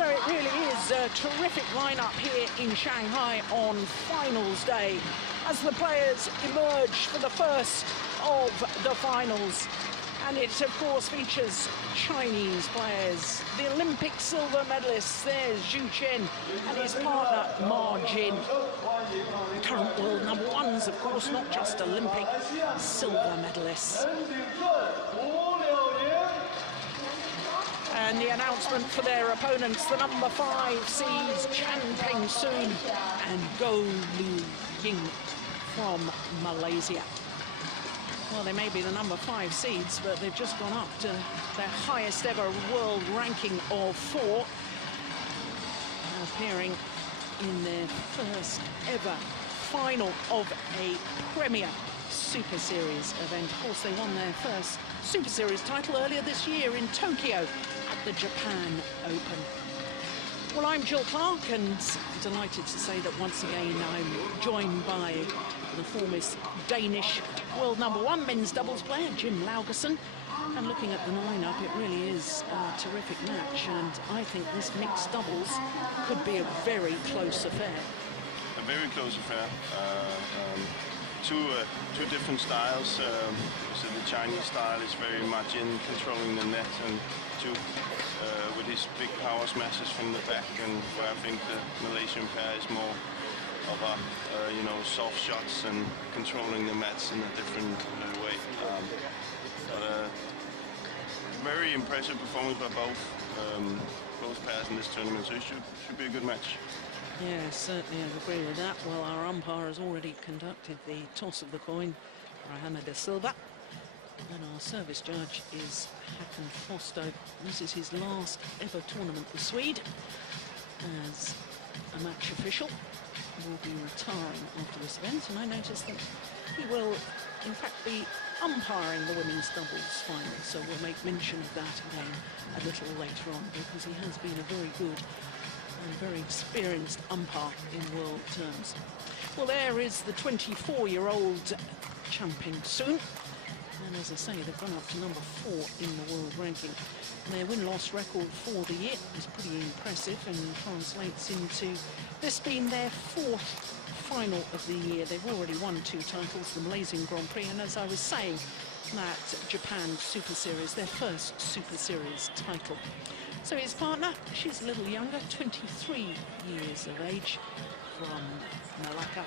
So it really is a terrific lineup here in Shanghai on finals day as the players emerge for the first of the finals. And it, of course, features Chinese players. The Olympic silver medalists, there's Zhu Chen and his partner, Ma Jin. Current world number ones, of course, not just Olympic silver medalists. And the announcement for their opponents, the number 5 seeds, Peng and Li-NIng from Malaysia. Well, they may be the number 5 seeds, but they've just gone up to their highest ever world ranking of 4, appearing in their first ever final of a Premier Super Series event. Of course, they won their first Super Series title earlier this year in Tokyo at the Japan Open. Well, I'm Jill Clark, and delighted to say that once again I'm joined by the former Danish world number 1 men's doubles player, Jim Laugerson. And looking at the lineup, it really is a terrific match, and I think this mixed doubles could be a very close affair. A very close affair. Two different styles. So the Chinese style is very much in controlling the net, and with these big power smashes from the back, and where I think the Malaysian pair is more of a soft shots and controlling the mats in a different way. But very impressive performance by both pairs in this tournament, so it should be a good match. Yeah, certainly I agree with that. Well, our umpire has already conducted the toss of the coin, Rahama de Silva. And our service judge is Håkan Foster. This is his last ever tournament, the Swede, as a match official. Will be retiring after this event, and I noticed that he will, in fact, be umpiring the women's doubles final, so we'll make mention of that again a little later on, because he has been a very good and very experienced umpire in world terms. Well, there is the 24-year-old champion soon. And as I say, they've gone up to number 4 in the world ranking. And their win-loss record for the year is pretty impressive and translates into this being their 4th final of the year. They've already won 2 titles, the Malaysian Grand Prix, and as I was saying, that Japan Super Series, their first Super Series title. So his partner, she's a little younger, 23 years of age, from Malacca,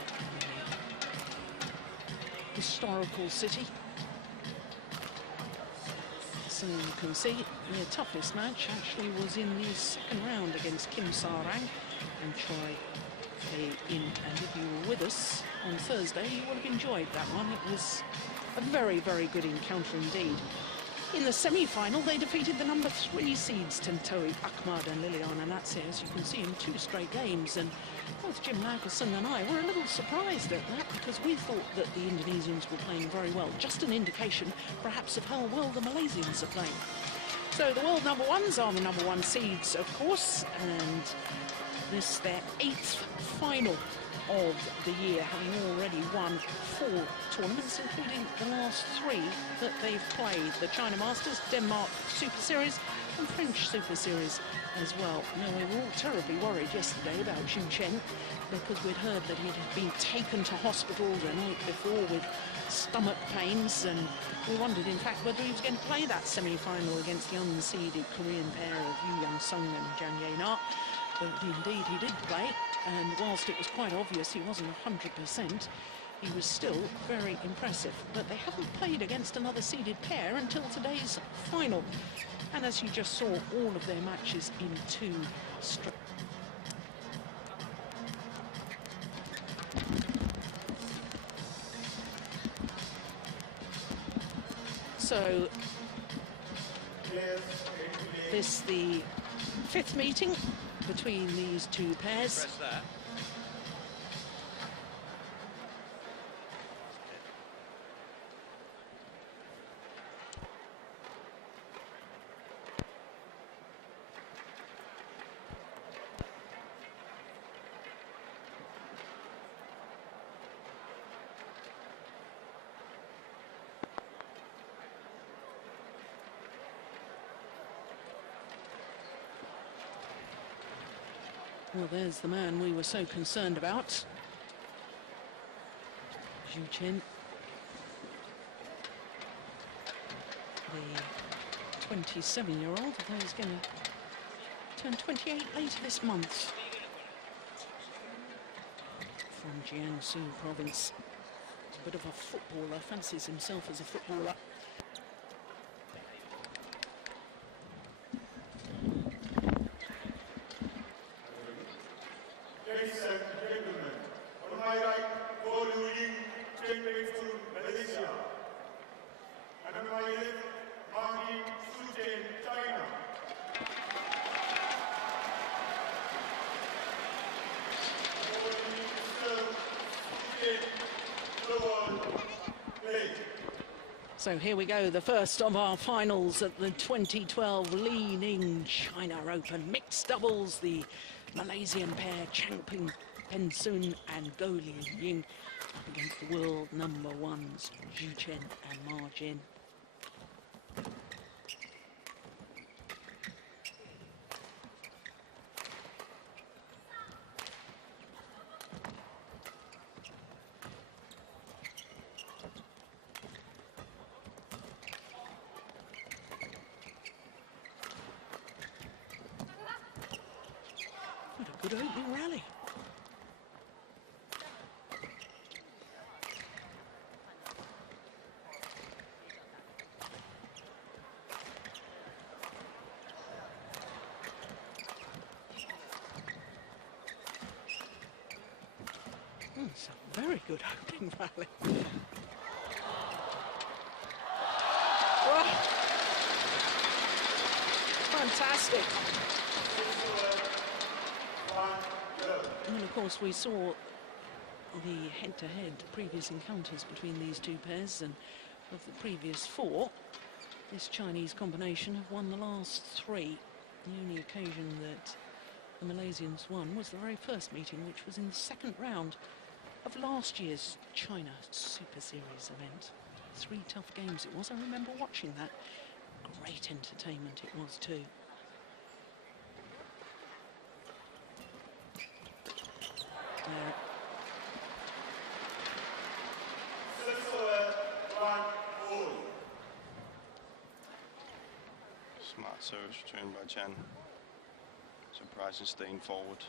historical city. So you can see their toughest match actually was in the second round against Kim Sa-rang and Choi Tae-in. And if you were with us on Thursday, you would have enjoyed that one. It was a very, very good encounter indeed. In the semi-final, they defeated the number 3 seeds, Tantowi Ahmad and Liliana Natse, as you can see, in 2 straight games. And both Jim Laugerson and I were a little surprised at that, because we thought that the Indonesians were playing very well. Just an indication, perhaps, of how well the Malaysians are playing. So the world number 1s are the number 1 seeds, of course, and this their 8th final of the year, having already won 4 tournaments, including the last 3 that they've played: the China Masters, Denmark Super Series and French Super Series as well. Now, we were all terribly worried yesterday about Zhu Chen, because we'd heard that he had been taken to hospital the night before with stomach pains, and we wondered, in fact, whether he was going to play that semi-final against the unseeded Korean pair of Yu Young-sung and Jang Ye-na. But indeed he did play, and whilst it was quite obvious he wasn't 100%, he was still very impressive. But they haven't played against another seeded pair until today's final. And as you just saw, all of their matches in 2 straight. So this the 5th meeting between these 2 pairs. Well, there's the man we were so concerned about. Chen, the 27-year-old, although he's going to turn 28 later this month. From Jiangsu province. He's a bit of a footballer, fancies himself as a footballer. Ladies and gentlemen, on my right, for Li-NIng, Chen, Malaysia. And on my left, Chen, China. So here we go, the first of our finals at the 2012 Li-NIng China Open. Mixed doubles, the Malaysian pair Peng and Li-NIng against the world number ones Chen and Jin. What a good opening rally. It's a very good opening rally. Oh, fantastic. And of course we saw the head-to-head previous encounters between these two pairs, and of the previous four, this Chinese combination have won the last three. The only occasion that the Malaysians won was the very first meeting, which was in the second round of last year's China Super Series event. 3 tough games it was. I remember watching that. Great entertainment it was too. Smart service return by Chen. Surprising staying forward.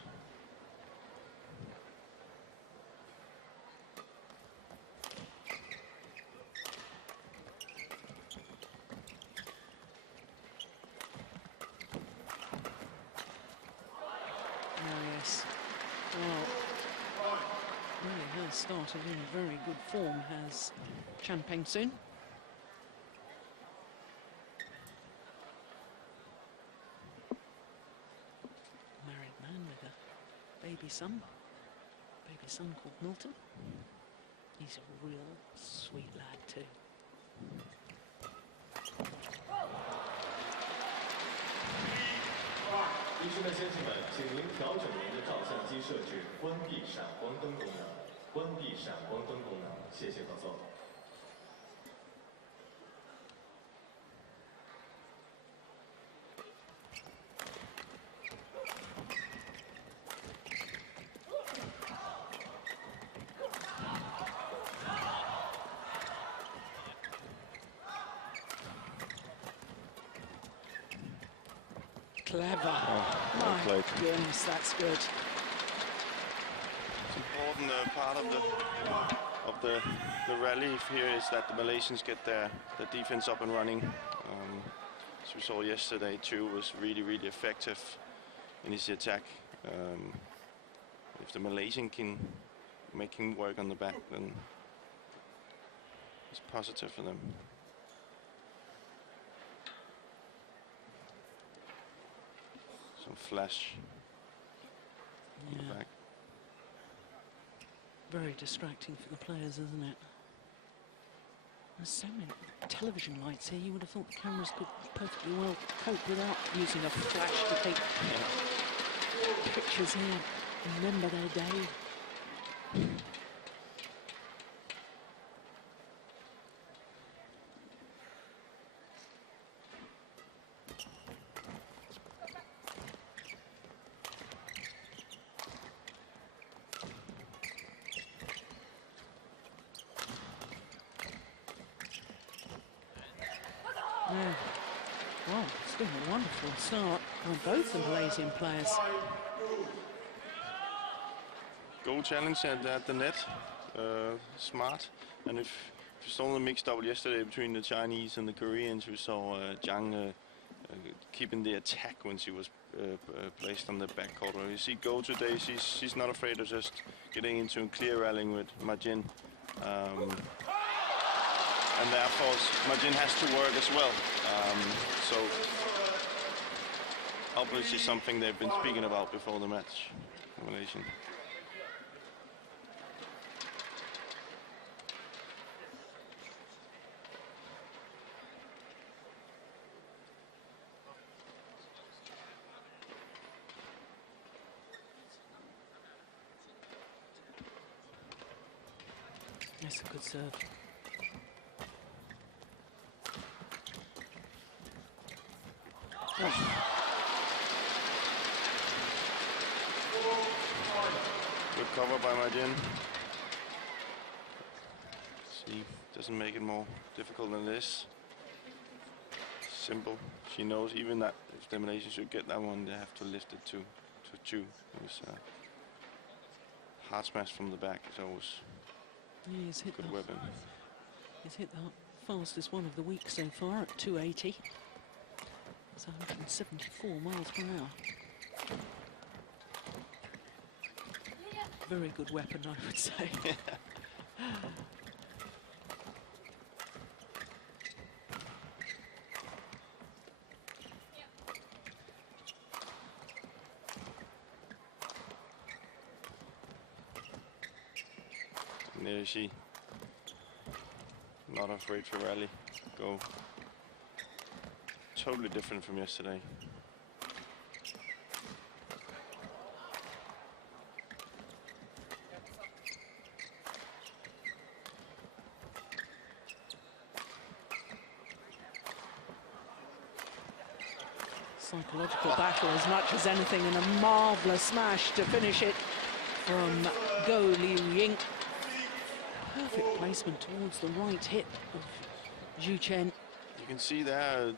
Started in very good form has Peng. Married man with a baby son called Milton. He's a real sweet lad too. 女士们、先生们，请您调整您的照相机设置，关闭闪光灯功能。关闭闪光灯功能，谢谢合作。 Clever. Oh, my goodness, that's good. It's important part of the rally here is that the Malaysians get the defense up and running. As we saw yesterday, Chu was really effective in his attack. If the Malaysian can make him work on the back, then it's positive for them. Some flash on the back. Very distracting for the players, isn't it? There's so many television lights here, you would have thought the cameras could perfectly well cope without using a flash to take pictures here. Remember their day. Wonderful start on both the Malaysian players. Goal challenge at the net. Smart. And if you saw the mixed double yesterday between the Chinese and the Koreans, we saw Zhang keeping the attack when she was placed on the back quarter. You see Go today, she's not afraid of just getting into a clear rallying with Majin. And therefore Majin has to work as well. So obviously something they've been speaking about before the match, Malaysian. That's a good serve. Good cover by Majin. See, doesn't make it more difficult than this. Simple. She knows even that if the Malaysians should get that one, they have to lift it to 2. It was hard smash from the back. It's always He's hit good weapon. He's hit the fastest one of the week so far at 280. It's 174 miles per hour. Very good weapon, I would say. And there she, not afraid to rally, go. Totally different from yesterday. Psychological battle as much as anything, and a marvellous smash to finish it from Li-NIng. Perfect placement towards the right hip of Chen. You can see there,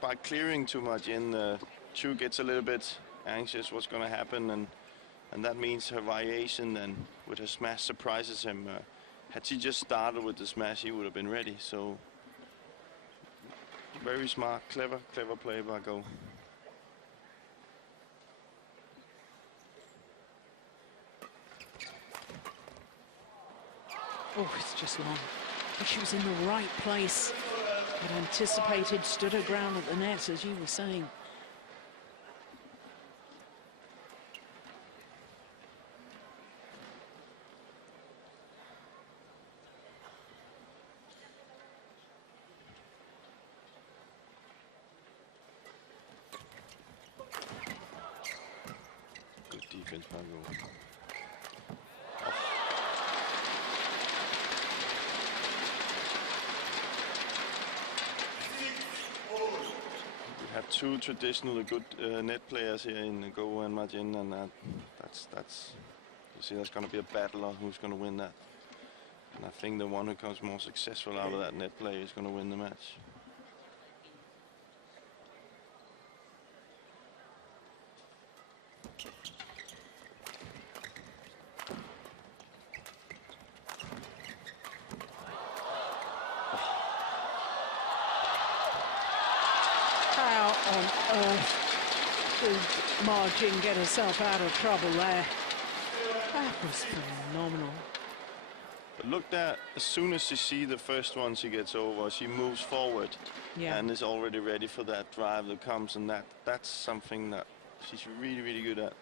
by clearing too much in, Chu gets a little bit anxious what's going to happen, and that means her variation and with her smash surprises him. Had she just started with the smash, he would have been ready. So very smart, clever play by Go. Oh, it's just long. She was in the right place. Had anticipated, stood her ground at the net, as you were saying. Good defense by Go. Have 2 traditionally good net players here in Go and Majin, and that's you see that's going to be a battle on who's going to win that. And I think the one who comes more successful out of that net play is going to win the match. On earth did Majin get herself out of trouble there? That was phenomenal. But look there, as soon as she sees the first one she gets over, she moves forward and is already ready for that drive that comes, and that's something that she's really good at.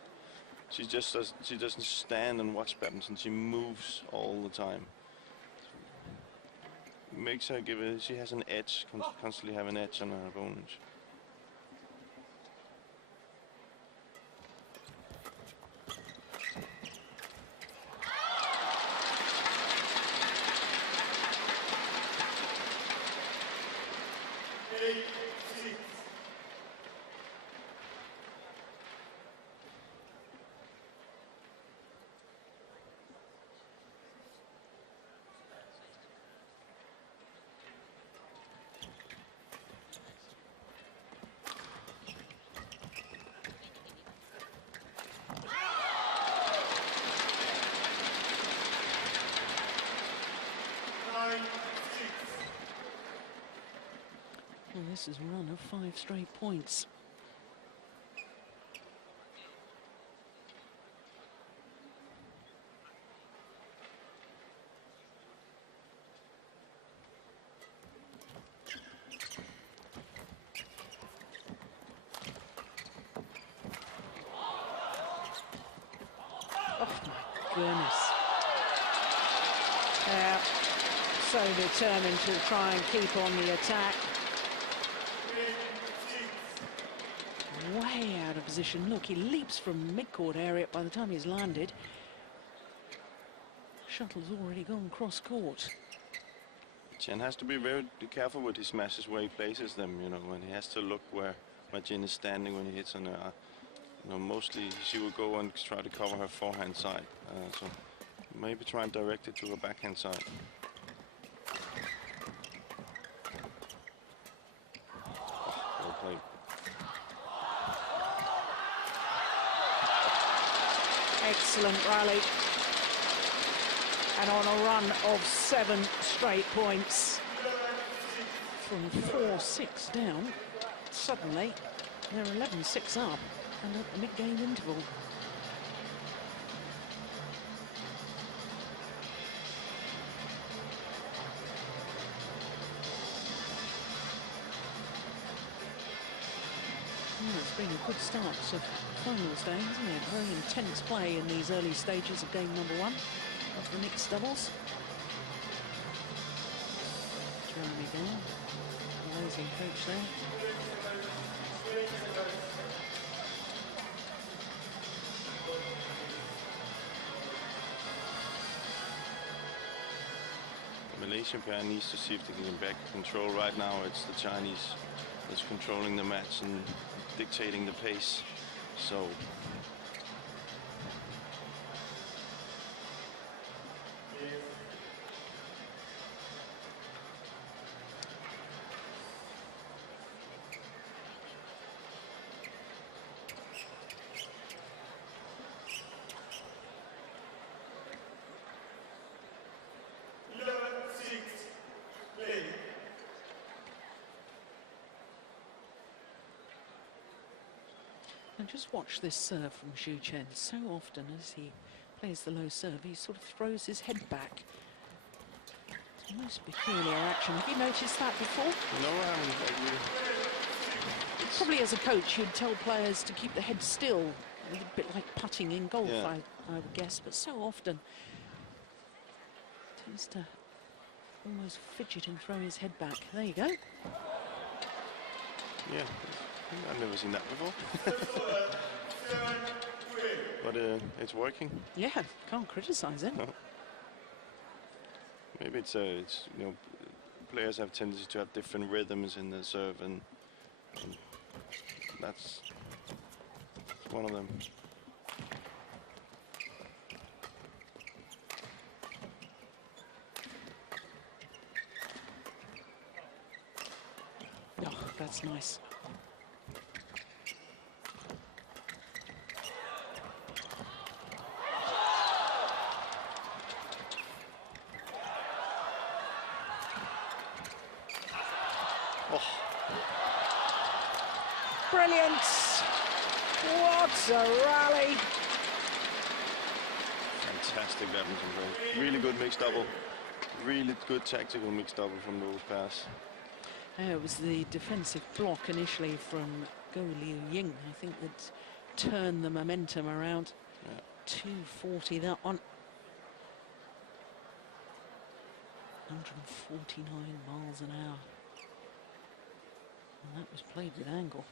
She doesn't stand and watch badminton, she moves all the time. Makes her she has an edge, constantly have an edge on her opponent. This is a run of 5 straight points. Oh my goodness. Yeah, so determined to try and keep on the attack. Way out of position. Look, he leaps from mid-court area by the time he's landed. Shuttle's already gone cross-court. Chen has to be very careful with his smashes where he places them, you know, when he has to look where Jin is standing when he hits on her. You know, mostly she will go and try to cover her forehand side. So maybe try and direct it to her backhand side. Well played. Excellent rally. And on a run of 7 straight points. From 4-6 down, suddenly they're 11-6 up and at the mid-game interval. Well, it's been a good start to finals day, hasn't it? Very intense play in these early stages of game number 1 of the mixed doubles. Jeremy Bell, amazing coach there. The Malaysian pair needs to see if they can get back control. Right now it's the Chinese that's controlling the match and dictating the pace. So And just watch this serve from Chen. So often as he plays the low serve, he sort of throws his head back. It's a most peculiar action. Have you noticed that before? no, I haven't. Probably as a coach, you'd tell players to keep the head still, a bit like putting in golf, Yeah. I would guess. But so often, tends to almost fidget and throw his head back. There you go. Yeah, I've never seen that before. But it's working. Yeah, can't criticise it. No. Maybe it's you know, players have tendency to have different rhythms in the serve, and that's one of them. Oh, that's nice. Oh. Brilliant! What a rally! Fantastic badminton play. Really good mixed double. Really good tactical mixed double from those pairs. It was the defensive block initially from Li-NIng, I think, that turned the momentum around. Yeah. 240 that one. 149 miles an hour. And that was played with angle.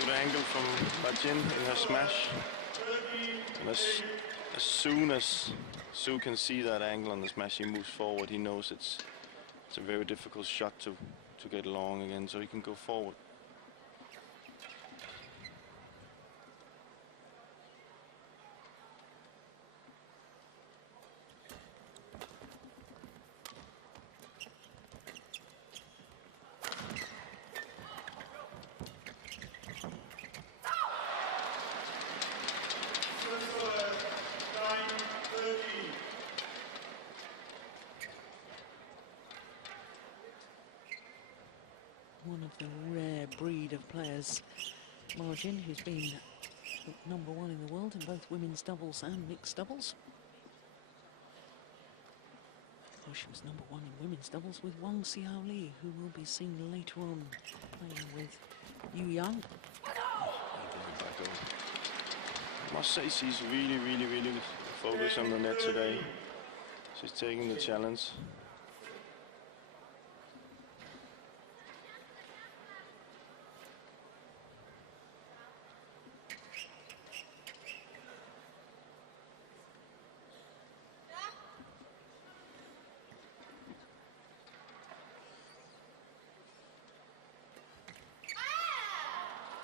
Good angle from Jin in her smash. And as soon as Su can see that angle on the smash, he moves forward. He knows it's a very difficult shot to get long again, so he can go forward. breed of players. Li-NIng, who's been #1 in the world in both women's doubles and mixed doubles. Oh, she was #1 in women's doubles with Wang Xiaoli, who will be seen later on playing with Ying. I must say she's really focused on the net today. She's taking the challenge.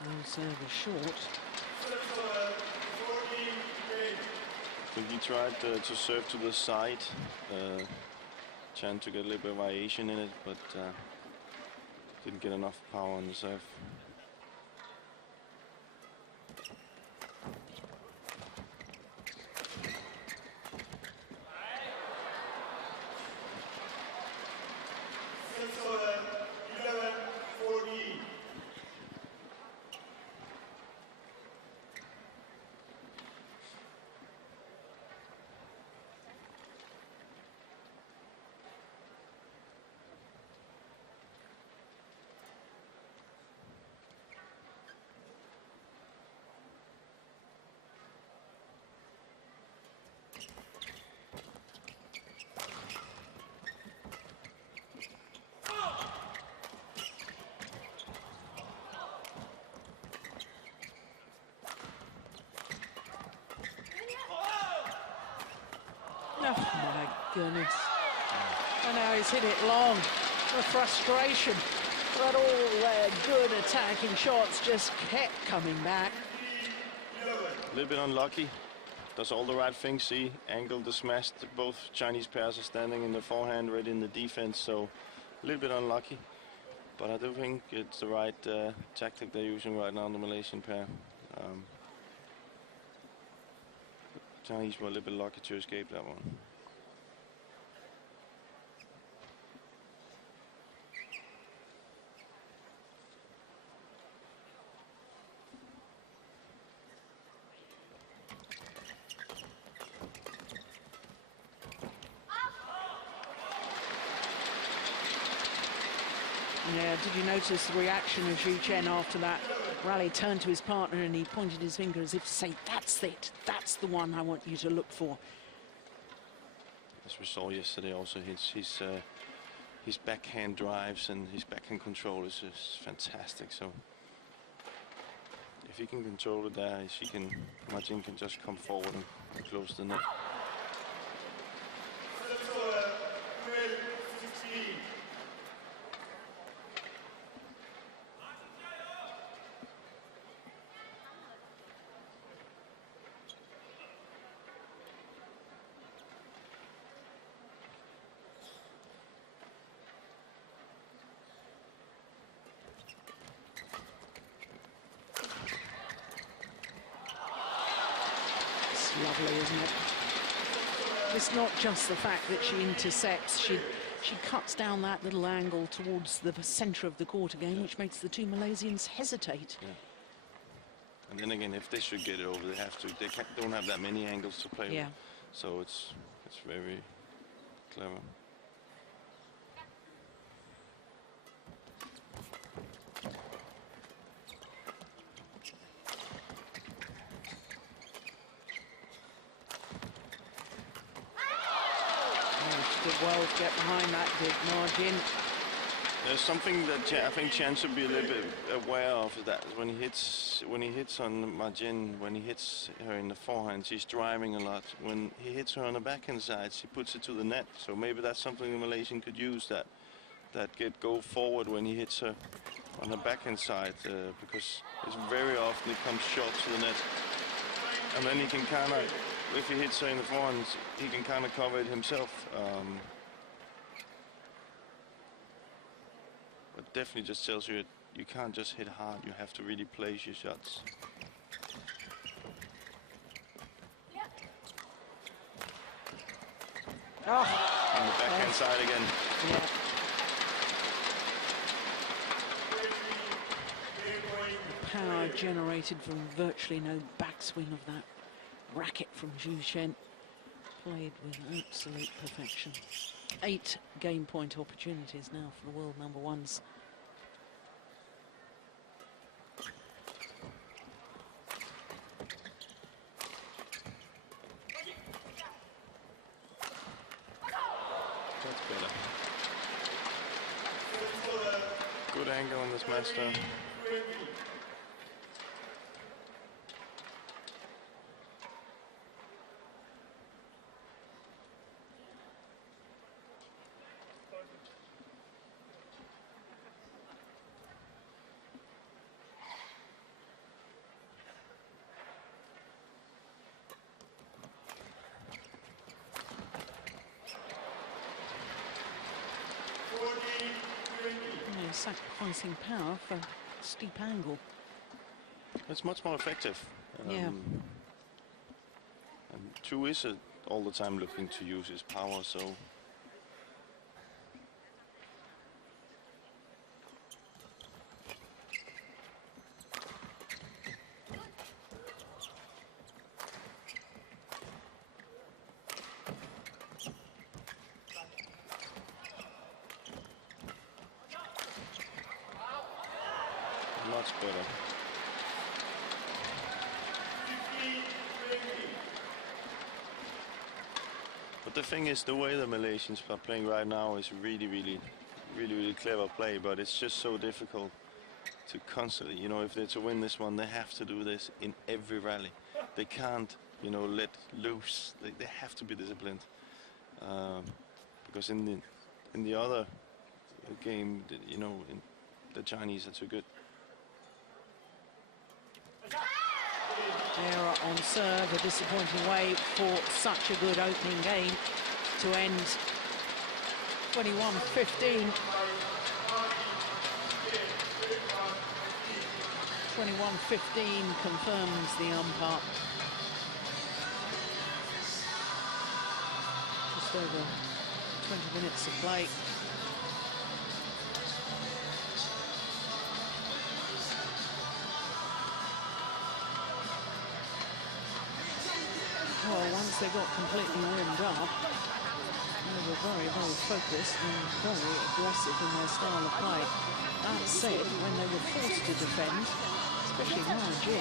No serve is short. I think he tried to serve to the side, Chen, to get a little bit of variation in it, but didn't get enough power on the serve. Oh my goodness. And now he's hit it long. The frustration. But all their good attacking shots just kept coming back. A little bit unlucky. Does all the right things. See, angled the smash. Both Chinese pairs are standing in the forehand, ready in the defense. So a little bit unlucky. But I do think it's the right tactic they're using right now, the Malaysian pair. Chinese were a little bit lucky to escape that one. Yeah, did you notice the reaction of Chen after that rally? Turned to his partner and he pointed his finger as if to say, that's it, that's the one I want you to look for. As we saw yesterday also, his backhand drives and his backhand control is just fantastic. So if he can control it there, Li-NIng can just come forward and close the net. Lovely, isn't it? It's not just the fact that she intercepts, she cuts down that little angle towards the center of the court again, which makes the two Malaysians hesitate. Yeah. And then again, if they should get it over, they have to. They don't have that many angles to play with. So it's very clever. Well, get behind that, did Li-NIng. There's something that I think Chen should be a little bit aware of, is that when he hits on Li-NIng, when he hits her in the forehand, she's driving a lot. When he hits her on the backhand side, she puts it to the net. So maybe that's something the Malaysian could use, that go forward when he hits her on the backhand side, because it's very often it comes short to the net, and then he can kind of, if he hits her in the forehand, he can kind of cover it himself. But definitely just tells you you can't just hit hard, you have to really place your shots. Oh. On the backhand side again. Yeah. power generated from virtually no backswing of that racket from Chen. Played with absolute perfection. 8 game point opportunities now for the world number ones. That's better. Good angle on this master. Sacrificing power for steep angle. It's much more effective. Yeah. And Chu is all the time looking to use his power, so. Much better. But the thing is, the way the Malaysians are playing right now is really clever play, but it's just so difficult to constantly, you know, if they're to win this one, they have to do this in every rally. They can't, you know, let loose. They have to be disciplined. Because in the other game, you know, the Chinese are too good. Error on serve, a disappointing way for such a good opening game to end 21-15. 21-15 confirms the umpire. Just over 20 minutes of play. Well, once they got completely warmed up, they were very focused and very aggressive in their style of play. That said, when they were forced to defend, especially Li-NIng, they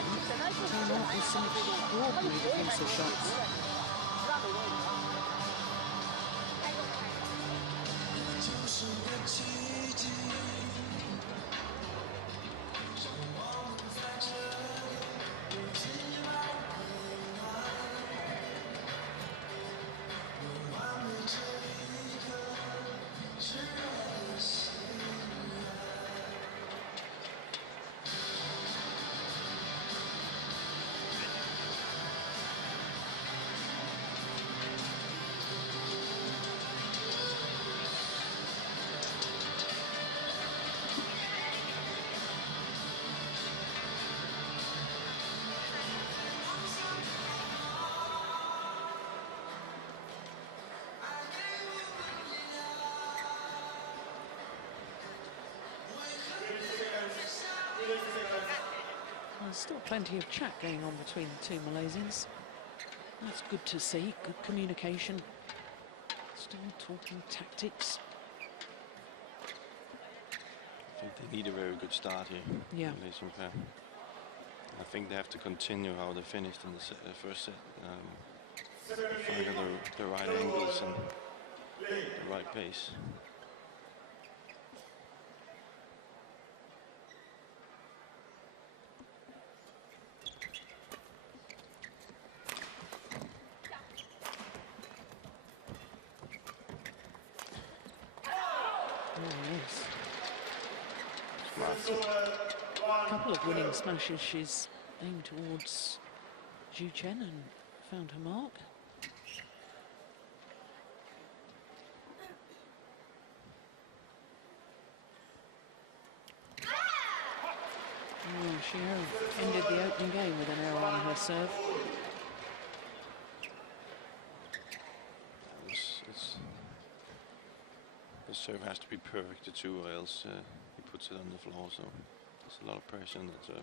came out with some extraordinary defensive shots. There's still plenty of chat going on between the two Malaysians. That's good to see, good communication. Still talking tactics. I think they need a very good start here. Yeah. Malaysian pair. I think they have to continue how they finished in the first set. Find the right angles and the right pace. A couple of winning smashes she's aimed towards Chen and found her mark. Oh, she ended the opening game with an error on her serve. The serve has to be perfect too, or else he puts it on the floor. So the There's a lot of pressure on that serve.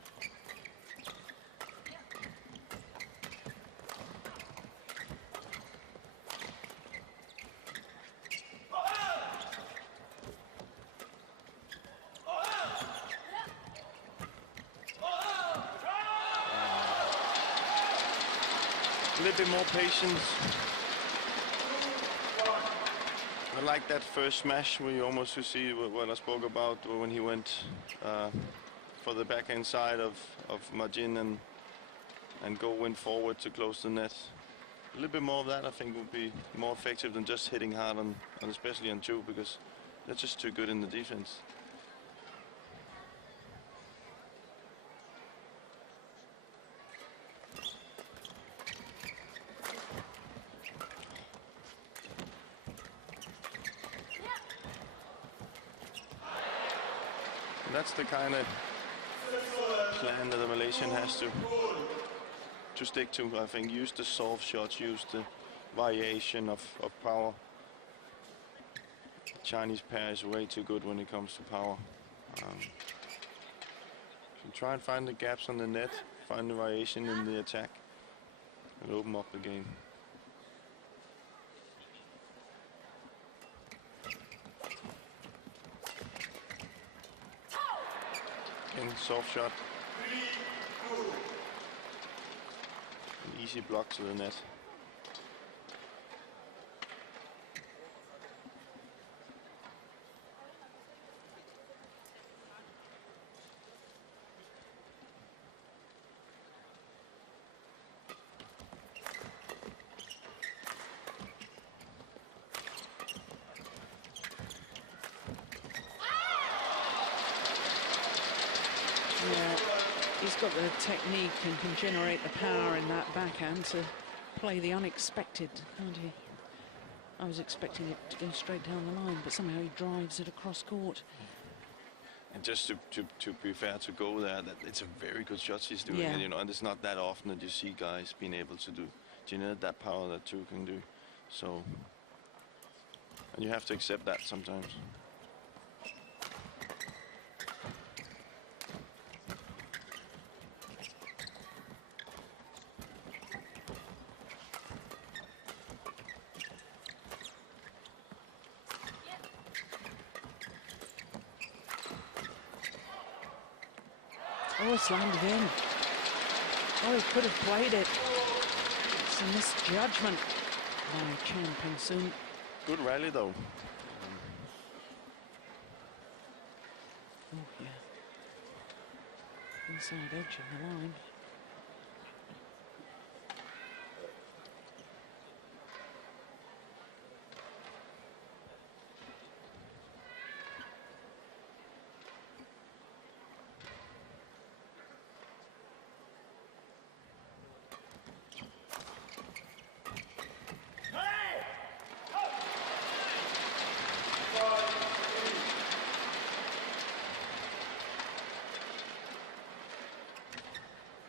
A little bit more patience. I like that first smash where you almost see what I spoke about when he went for the backhand side of Margin and went forward to close the net. A little bit more of that I think would be more effective than just hitting hard on especially on two, because they're just too good in the defense. That's the kind of plan that the Malaysian has to stick to. I think use the soft shots, use the variation of power. Chinese pair is way too good when it comes to power. Try and find the gaps on the net, find the variation in the attack, and open up the game. Soft shot. An easy block to the net. He's got the technique and can generate the power in that backhand to play the unexpected, can't he? I was expecting it to go straight down the line, but somehow he drives it across court. And just to be fair, to go there, it's a very good shot she's doing. Yeah. And, you know, and it's not that often that you see guys being able to generate that power that two can do. So, and you have to accept that sometimes. Oh, it's landed in. Oh, he could have played it. It's a misjudgment by Chen Peng. Good rally, though. Oh, yeah. Inside edge of the line.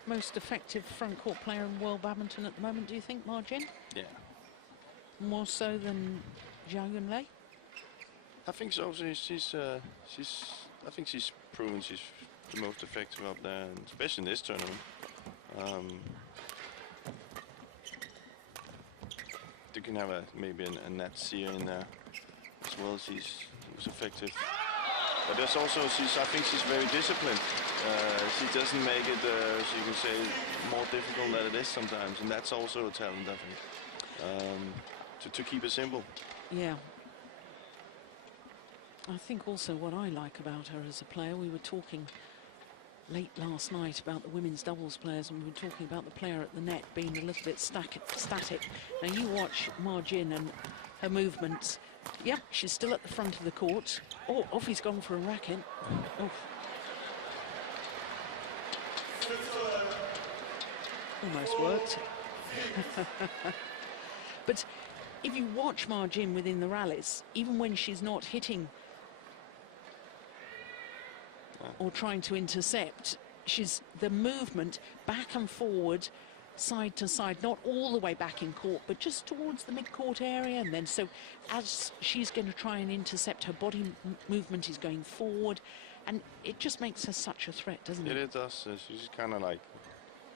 Most effective front court player in world badminton at the moment, do you think, Margin? Yeah. More so than Zhao Yunlei? I think so. I think she's proven she's the most effective up there, and especially in this tournament. You can have maybe a Nat Sear in there as well. She was effective. But there's also, I think she's very disciplined. She doesn't make it, so you can say, more difficult than it is sometimes. And that's also a talent, I think, to keep it simple. Yeah. I think also what I like about her as a player, we were talking late last night about the women's doubles players, and we were talking about the player at the net being a little bit static. Now you watch Margin and her movements. Yep, she's still at the front of the court. Oh, off he's gone for a racket. Oh. Almost worked. But if you watch Margin within the rallies, even when she's not hitting or trying to intercept, the movement back and forward, side to side, not all the way back in court, but just towards the mid-court area. And then so as she's going to try and intercept, her body movement is going forward, And it just makes her such a threat, doesn't it? It does. She's kind of like,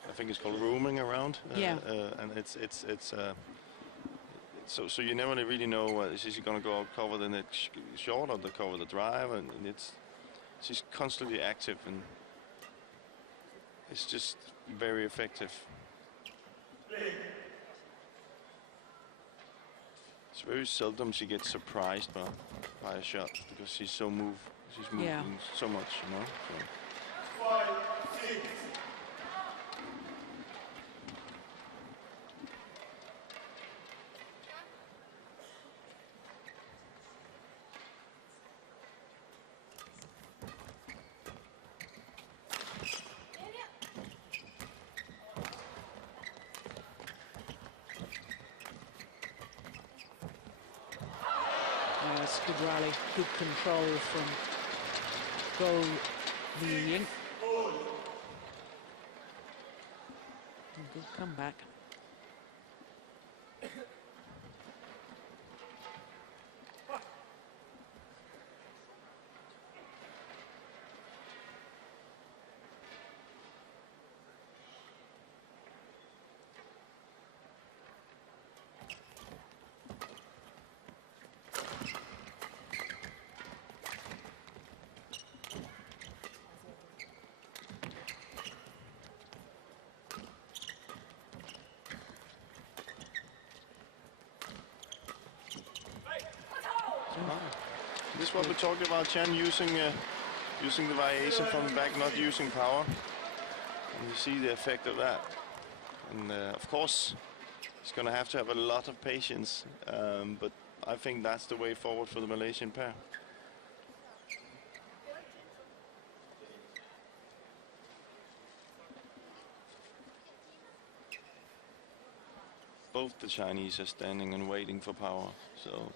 I think it's called roaming around. Yeah. And so you never really know, is she going to go out cover the net short or cover the drive, and she's constantly active, and it's just very effective. It's very seldom she gets surprised by a shot because she's moving so much, you know. So. 5-6. Yes, good rally, good control from goal Li-NIng. Good comeback. This is what we talked about, Chen, using the variation from the back, not using power. And you see the effect of that. And of course, he's going to have a lot of patience. But I think that's the way forward for the Malaysian pair. Both the Chinese are standing and waiting for power. So.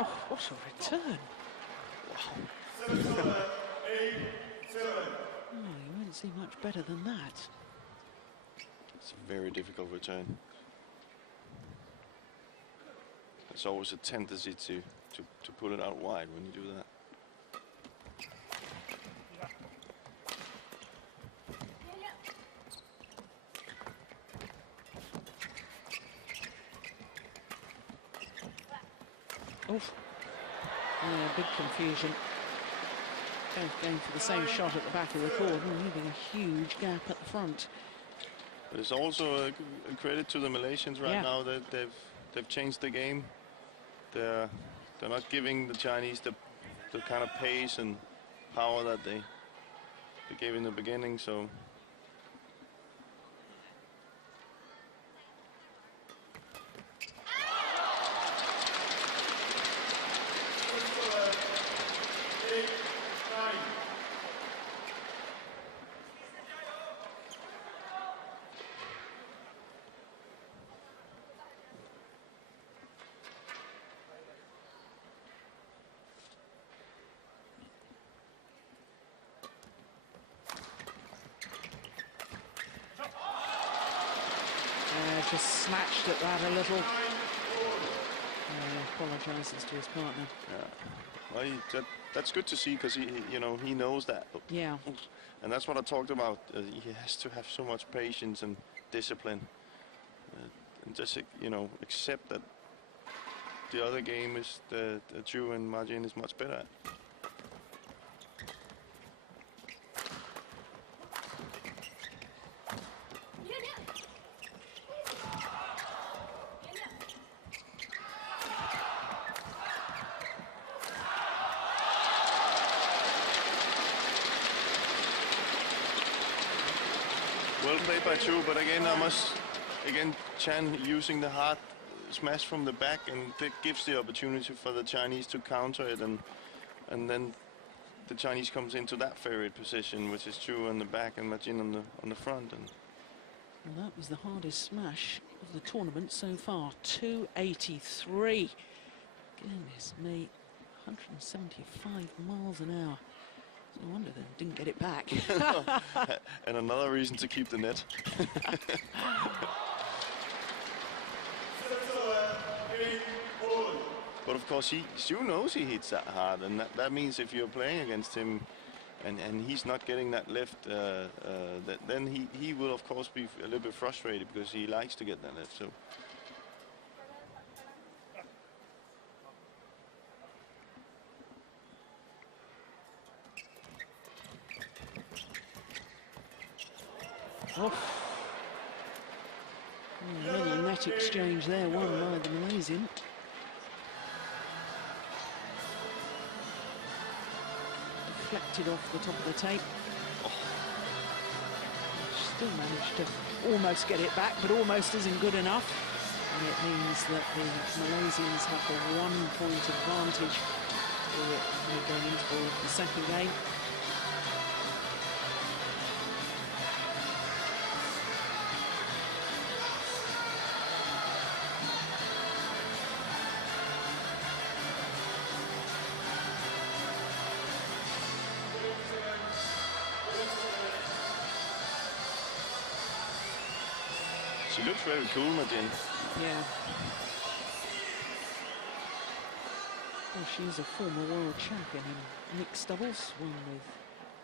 Oh, what a return. Wow. You won't see much better than that. It's a very difficult return. There's always a tendency to put it out wide when you do that. Oof. Yeah, big confusion. Going for the same shot at the back of the court and leaving a huge gap at the front. But it's also a credit to the Malaysians right now that they've changed the game. They're not giving the Chinese the kind of pace and power that they gave in the beginning. So. Just snatched at that a little. Apologises to his partner. Yeah, well, that's good to see because he knows that. Yeah. And that's what I talked about. He has to have so much patience and discipline, and just accept that the other game is the Chu and Marjin is much better at. played by Chu, but again, Chen using the hard smash from the back, and that gives the opportunity for the Chinese to counter it, and then the Chinese comes into that favorite position, which is Chu on the back and Majin on the front. And that was the hardest smash of the tournament so far. 283. Goodness me, 175 miles an hour. No wonder they didn't get it back. And another reason to keep the net. But of course, Xu knows he hits that hard, and that means if you're playing against him and he's not getting that lift, then he will of course be a little bit frustrated, because he likes to get that lift. So. Oh. Little net exchange there, won by the Malaysian. Deflected off the top of the tape. Oh. Still managed to almost get it back, but almost isn't good enough. And it means that the Malaysians have a 1-point advantage going into the second game. She looks very cool, Majin. Yeah. Well, she's a former world champion in mixed doubles, won with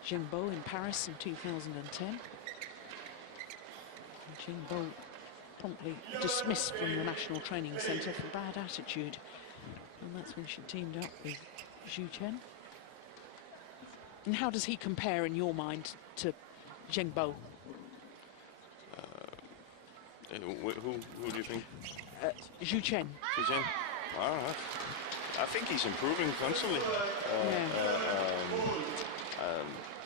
Zhengbo in Paris in 2010. And Zhengbo promptly dismissed from the National Training Centre for bad attitude. And that's when she teamed up with Chen. And how does he compare in your mind to Zhengbo? Who do you think? Chen. Chen? Wow, I think he's improving constantly.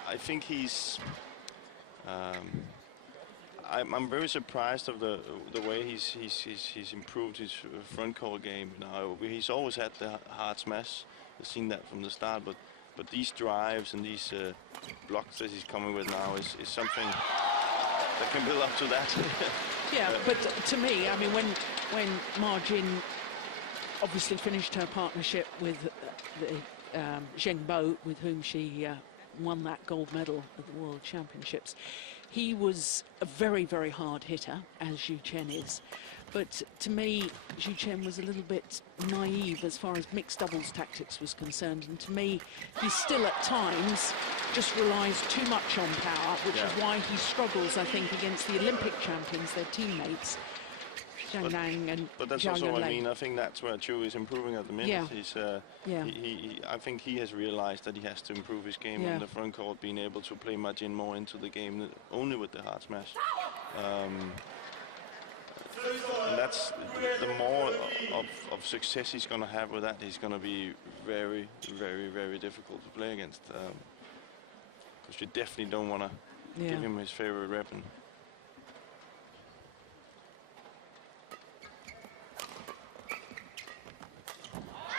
I think he's. I'm very surprised of the way he's improved his front court game now. He's always had the hard smash. I've seen that from the start, but these drives and these blocks that he's coming with now is something that can build up to that. Yeah, but to me, I mean, when Jin obviously finished her partnership with Zhengbo, with whom she won that gold medal at the World Championships, he was a very, very hard hitter, as Zhu Chen is. But to me, Zhu Chen was a little bit naive as far as mixed doubles tactics was concerned. And to me, he still at times just relies too much on power, which is why he struggles, I think, against the Olympic champions, their teammates, Zhang and But that's also what I mean. I think that's where Chu is improving at the minute. Yeah. He's, I think he has realized that he has to improve his game on the front court, being able to play Majin more into the game, only with the hard smash. And that's the more of success he's going to have with that. He's going to be very, very, very difficult to play against, because you definitely don't want to give him his favorite weapon.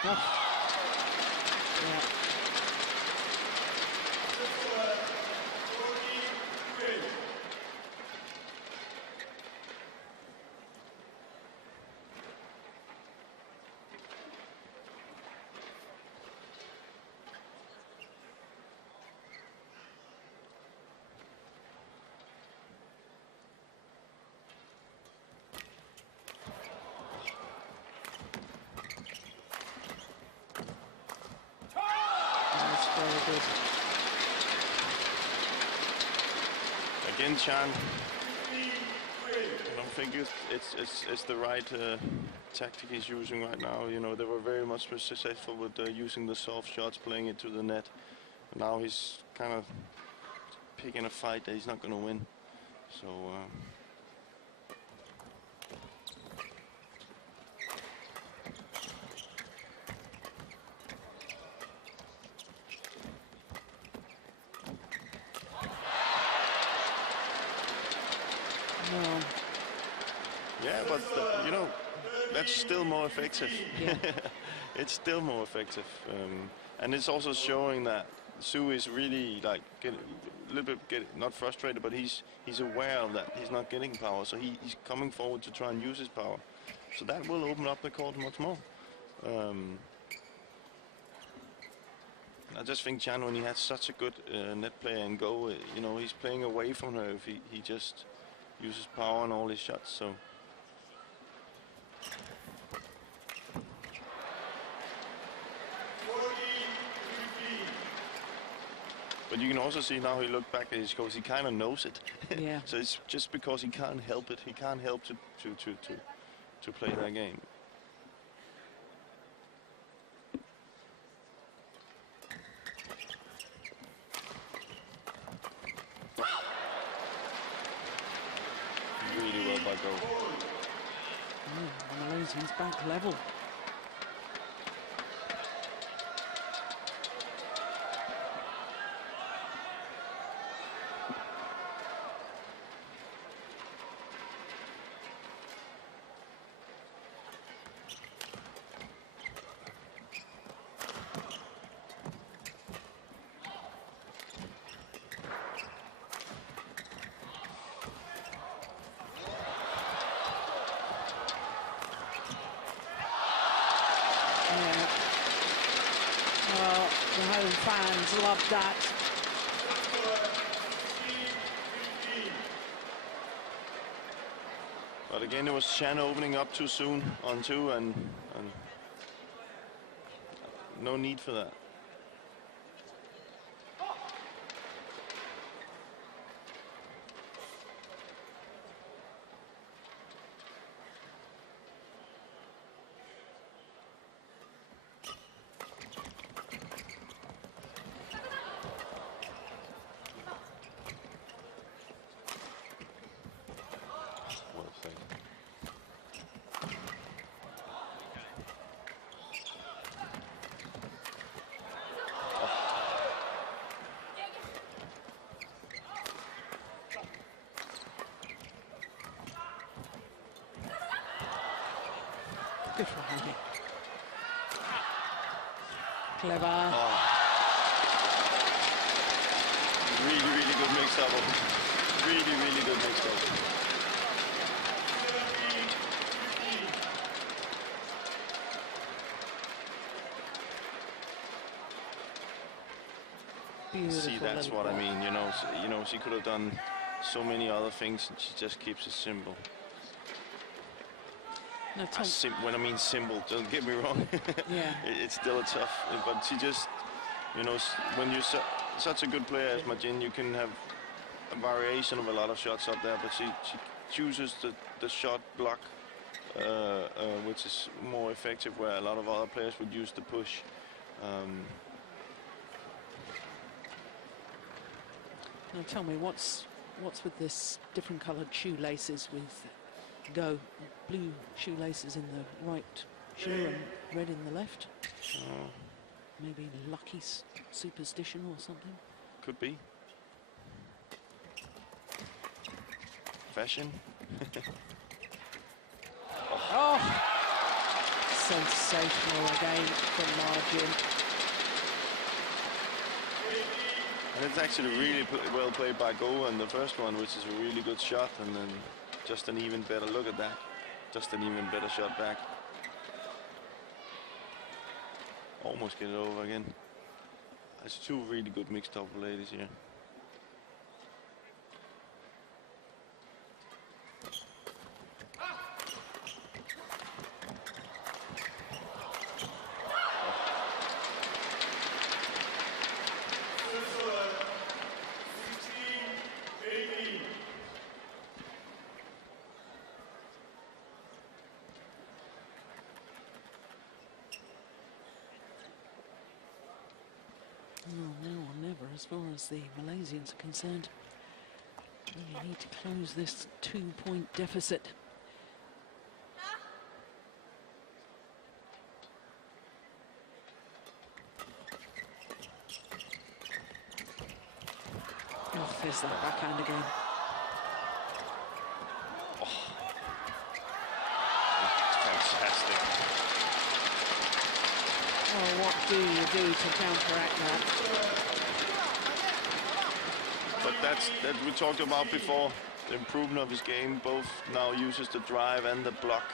Yeah. Again, Chen. I don't think it's the right tactic he's using right now. You know, they were very much successful with using the soft shots, playing it to the net. Now he's kind of picking a fight that he's not going to win. So. that's still more effective. Yeah. It's still more effective, and it's also showing that Su is really like a little bit not frustrated, but he's aware of that he's not getting power, so he's coming forward to try and use his power. So that will open up the court much more. I just think Chen, when he has such a good net player and go, you know, he's playing away from her if he just uses power on all his shots. So. But you can also see now he looked back at his coach, he kind of knows it. Yeah. So it's just because he can't help it. He can't help to play that game. Really well by Go. The Malaysians back level. The home fans love that. But again, it was Chen opening up too soon on 2, and no need for that. Good for Handy. Clever. Oh. Really, really good mix double. Really, really good mix double. Beautiful. See, that's what I mean. You know, she could have done so many other things, and she just keeps it simple. No, Tom. When I mean simple, don't get me wrong. Yeah. It's still a tough, but she just, you know, when you're such a good player as Majin, you can have a variation of a lot of shots up there, but she chooses the shot block, which is more effective, where a lot of other players would use the push. Now tell me, what's with this different coloured shoelaces with Go? Blue shoelaces in the right shoe and red in the left. Maybe lucky superstition or something. Could be. Fashion. Oh, sensational again from Margin. And it's actually really well played by Go on the first one, which is a really good shot, and then just an even better look at that. Just an even better shot back. Almost get it over again. That's 2 really good mixed double ladies here. Now or never, as far as the Malaysians are concerned. You need to close this 2-point deficit. Oh, there's that backhand again. fantastic. Oh, what do you do to counteract that? But that we talked about before. The improvement of his game, both now uses the drive and the block.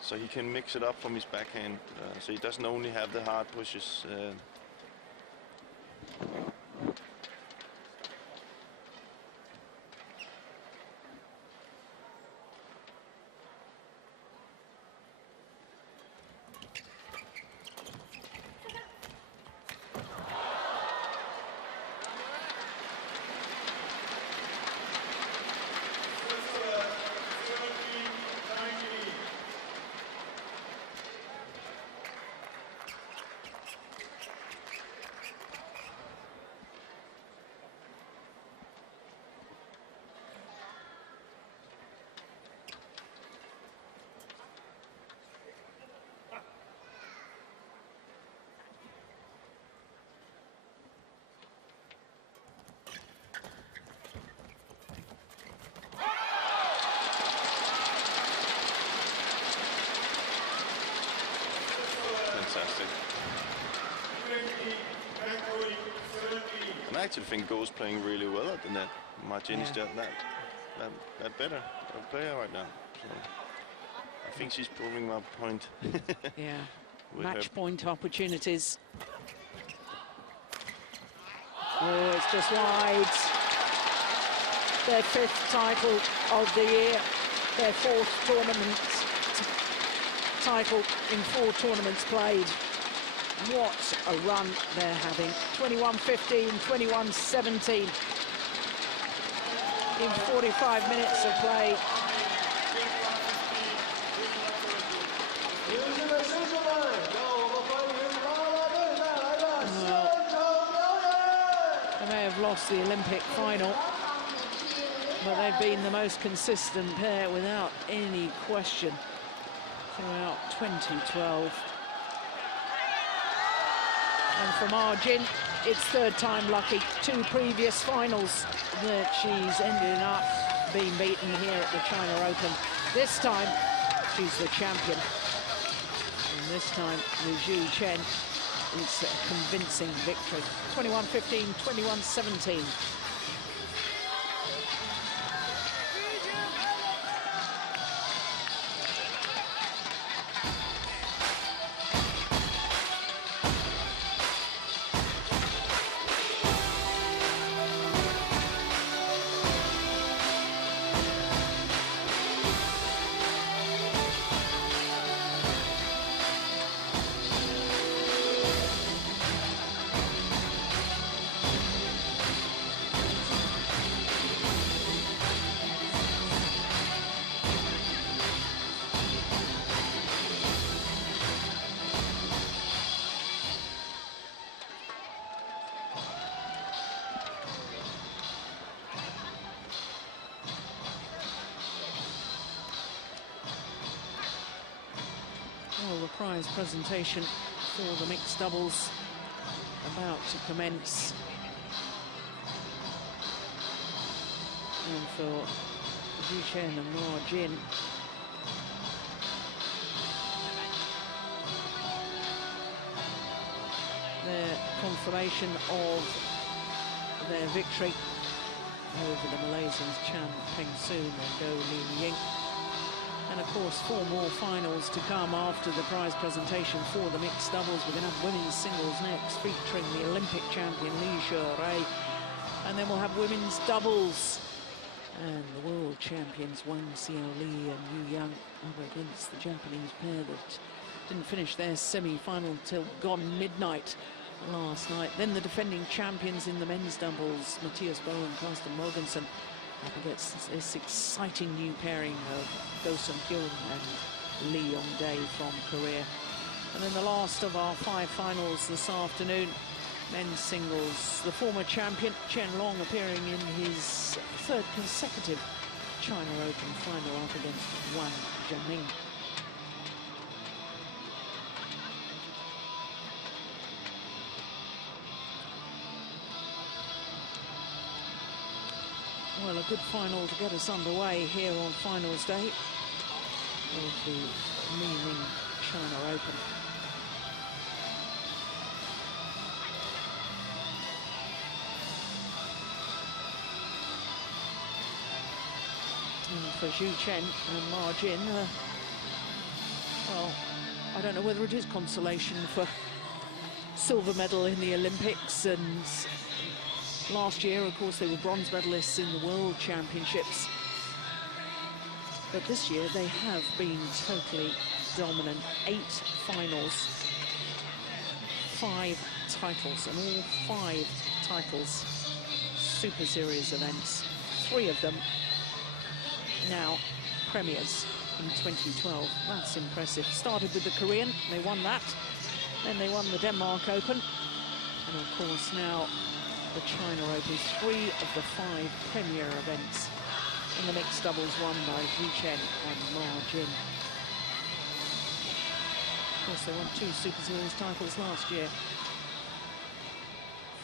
So he can mix it up from his backhand. So he doesn't only have the hard pushes. Fantastic. And I actually think Go's playing really well at the net. Margin is just that better a player right now. So I think she's proving my point. Yeah, match point opportunities. Oh, it's just wide. Their 5th title of the year, their 4th tournament title in 4 tournaments played. What a run they're having. 21-15, 21-17 in 45 minutes of play. Well, they may have lost the Olympic final, but they've been the most consistent pair without any question throughout 2012. And for Margin, it's 3rd time lucky. 2 previous finals that she's ended up being beaten here at the China Open. This time, she's the champion. And this time, with Zhu Chen, it's a convincing victory. 21-15, 21-17. Well, the prize presentation for the mixed doubles about to commence. And for Zhu Chen and Margin, their confirmation of their victory over the Malaysians Chen, Peng and Li-NIng. And of course, 4 more finals to come after the prize presentation for the mixed doubles. We're going to have women's singles next, featuring the Olympic champion Li Xiaorui. And then we'll have women's doubles. And the world champions Wang Xiaoli and Yu Yang up against the Japanese pair that didn't finish their semi-final till gone midnight last night. Then the defending champions in the men's doubles, Matthias Boe and Carsten Mogensen, up against this exciting new pairing of Do Sun-hyun and Lee Yong-dae from Korea. And then the last of our 5 finals this afternoon, men's singles, the former champion Chen Long appearing in his 3rd consecutive China Open final up against Wang Zhengming. Well, a good final to get us underway here on finals day. of the Li-NIng China Open. And for Chen and Ma Jin, well, I don't know whether it is consolation for silver medal in the Olympics, and last year, of course, they were bronze medalists in the World Championships. But this year, they have been totally dominant. 8 finals, 5 titles, and all 5 titles, Super Series events. 3 of them now premiers in 2012. That's impressive. Started with the Korean, they won that. Then they won the Denmark Open. And of course now the China Open, 3 of the 5 premier events in the mixed doubles won by Chen and Ma Jin. Of course, they won 2 Super Series titles last year.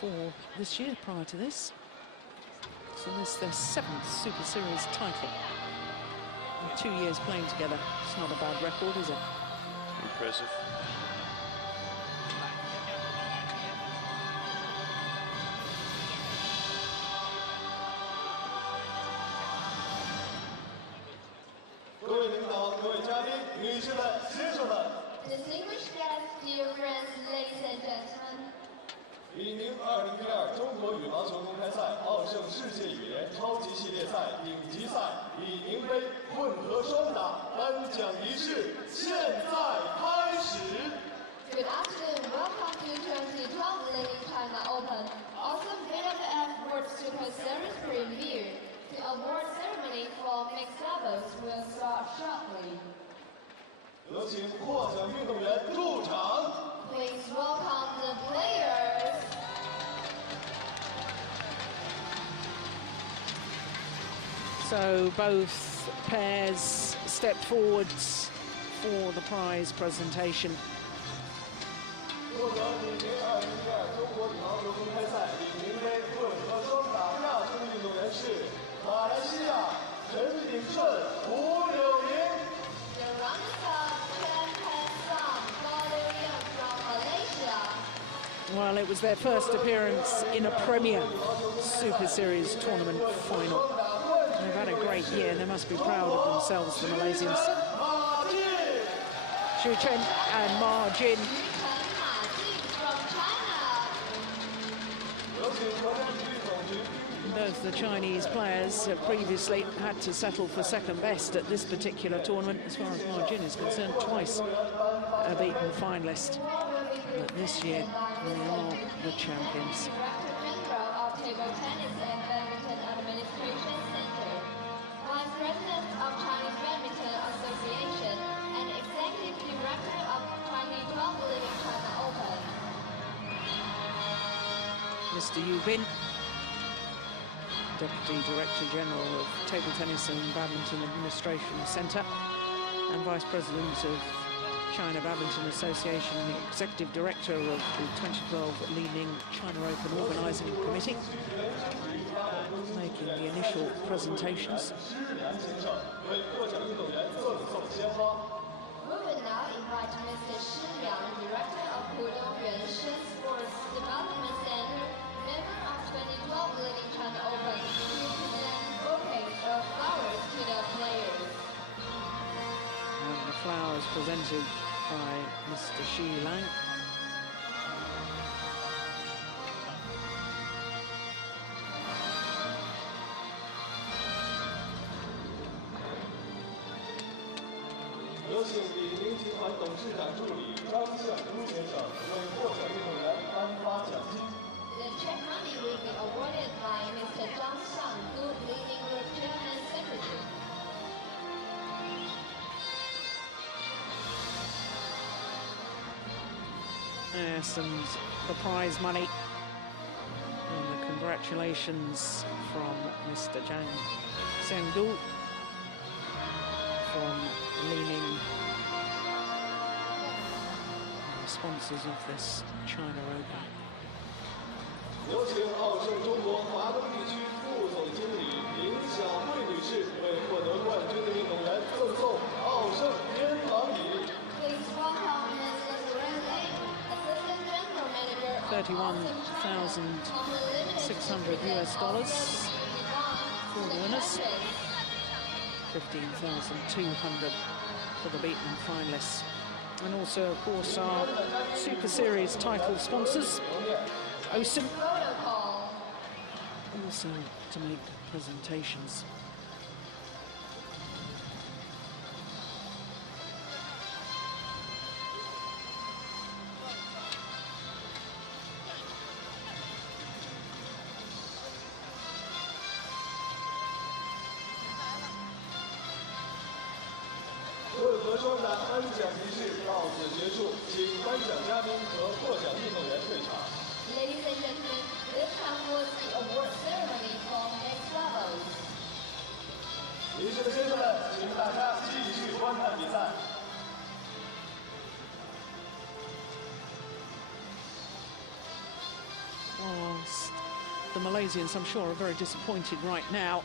4 this year prior to this. So this is their 7th Super Series title. In 2 years playing together. It's not a bad record, is it? Impressive. Distinguished guests, dear friends, ladies and gentlemen. Li-NIng2012中国羽毛球公开赛奥盛世界羽联超级系列赛顶级赛李宁杯混合双打颁奖仪式现在开始。Good afternoon, welcome to 2012 Li-NIng China Open, awesome BWF World Superseries premiere. The award ceremony for mixed doubles will start shortly. 有请获奖运动员入场。Please welcome the players. So both pairs step forwards for the prize presentation. 获得李宁2012中国羽毛球公开赛李宁杯混合双打亚洲运动员是马来西亚陈炳顺、胡柳莹。 The runners-up Chen and Li-NIng from Malaysia. Well, it was their first appearance in a Premier Super Series tournament final. They've had a great year, and they must be proud of themselves, the Malaysians. Chen and Ma Jin. Both the Chinese players have previously had to settle for second best at this particular tournament. As far as Ma Jin is concerned, twice a beaten finalist. But this year, they are the champions. Director General of Table Tennis and Badminton Administration Center, Vice President of Chinese Badminton Association, and Executive Director of 2012 Li-NIng China Open. Mr. Yu Bin, Deputy Director General of Table Tennis and Badminton Administration Center, and Vice President of China Badminton Association, the Executive Director of the 2012 Li-NIng China Open Organising Committee, making the initial presentations. We will now invite Mr. Shi Liang, Director of Pudong Yuanshen Sports Development Center, member of 2012 Li-NIng China Open, to present bouquets of flowers to the players. And the flowers presented by Mr. Shi Liang.有请李宁集团董事长助理张向都先生为获奖运动员颁发奖金。 The check money will be awarded by Mr. Zhang Xiangdu, Li-NIng World Chairman Secretary. Yes, and the prize money. And the congratulations from Mr. Zhang Xiangdu from Li-NIng, the sponsors of this China Open. 有请奥盛中国华东地区副总经理林晓慧女士为获得冠军的运动员赠送奥盛 $31,600 US for the winners. 15,200 for the beaten finalists. And also, of course, our Super Series title sponsors, OSIM, also to make presentations.混合双打颁奖仪式到此结束，请颁奖嘉宾和获奖运动员退场。 Ladies and gentlemen, this concludes the award ceremony for next levels. 女士们、先生们，请大家继续观看比赛。 Whilst the Malaysians, I'm sure, are very disappointed right now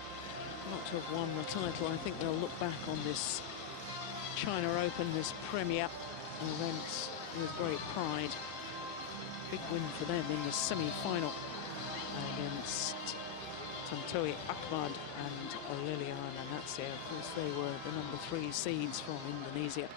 not to have won the title. I think they'll look back on this China Open, this premier event, with great pride. Big win for them in the semi-final against Tantowi Ahmad and Liliana Natsir. Of course, they were the #3 seeds from Indonesia.